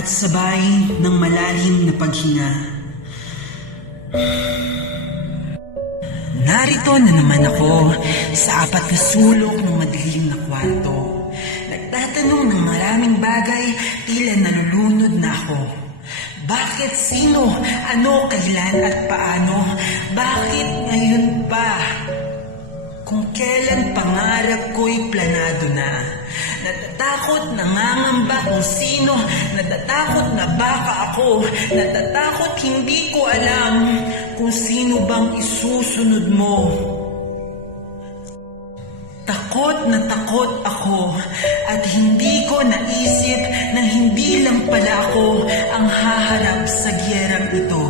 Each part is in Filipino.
at sabay ng malalim na paghinga. Narito na naman ako sa apat na sulok ng madilim na kwarto. Nagtatanong ng maraming bagay, tila nalulunod na ako. Bakit, sino, ano, kailan at paano? Bakit ngayon pa? Kung kailan pangarap ko'y planado na. Natatakot, nangangamba kung sino. Natatakot na baka ako. Natatakot, hindi ko alam kung sino bang isusunod mo. Takot na takot ako at hindi ko naisip na hindi lang pala ako ang haharap sa giyerang ito.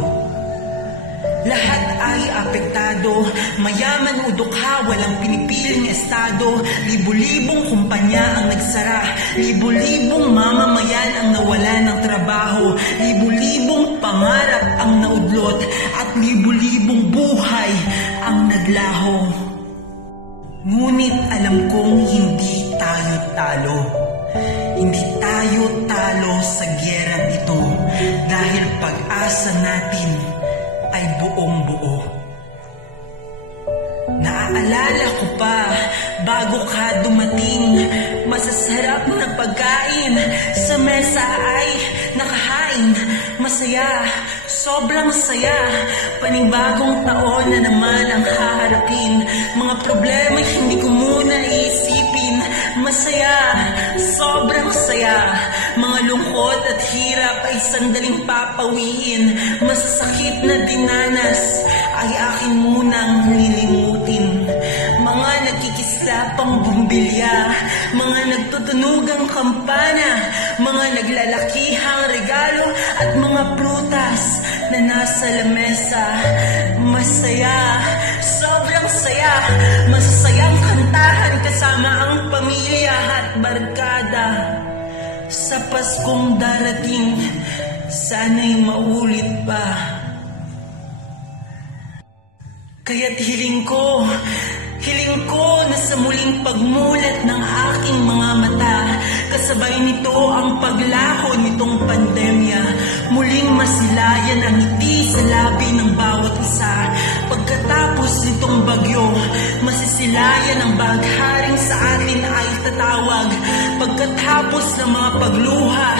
Lahat ay apektado, mayaman o dukha, walang pinipiling estado. Libo-libong kumpanya ang nagsara, libo-libong mamamayan ang nawala ng trabaho, libo-libong pangarap ang naudlot, at libo-libong buhay ang naglaho. Ngunit alam kong hindi tayo talo. Hindi tayo talo sa giyerang ito dahil pag-asa natin ay buong-buo. Naaalala ko pa, bago ka dumating, masasarap na pagkain sa mesa ay nakahain. Masaya, sobrang saya, panibagong taon na naman ang haharapin. Mga problema hindi ko muna iisipin. Masaya, sobrang saya, mga lungkot at hirap ay sandaling papawiin. Masasakit na dinanas ay akin munang lilimutin. Mga nagkikislapang bumbilya, mga nagtutunugang kampana, mga naglalakihang regalo at mga prutas na nasa lamesa. Masaya, sobrang saya, masasayang kantahan kasama ang pamilya at barkada. Sa Paskong darating, sana'y maulit pa. Kaya't hiling ko na sa muling pagmulat ng aking mga mata, kasabay nito ang paglaho nitong pandemya, muling masilayan ang ngiti sa labi ng bawat isa. Pagkatapos nitong bagyo, masisilayan ang bagharing sa atin ay tatawag. Pagkatapos ng mga pagluha,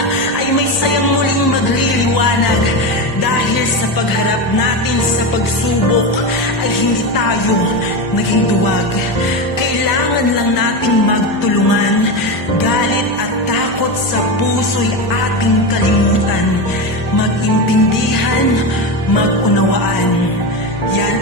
ay may sayang muling magliliwanag. Dahil sa pagharap natin sa pagsubok, ay hindi tayo naging duwag. Kailangan lang nating magtulungan. Galit at takot sa puso'y ating kalimutan. Mag-intindihan, mag-unawaan. Yan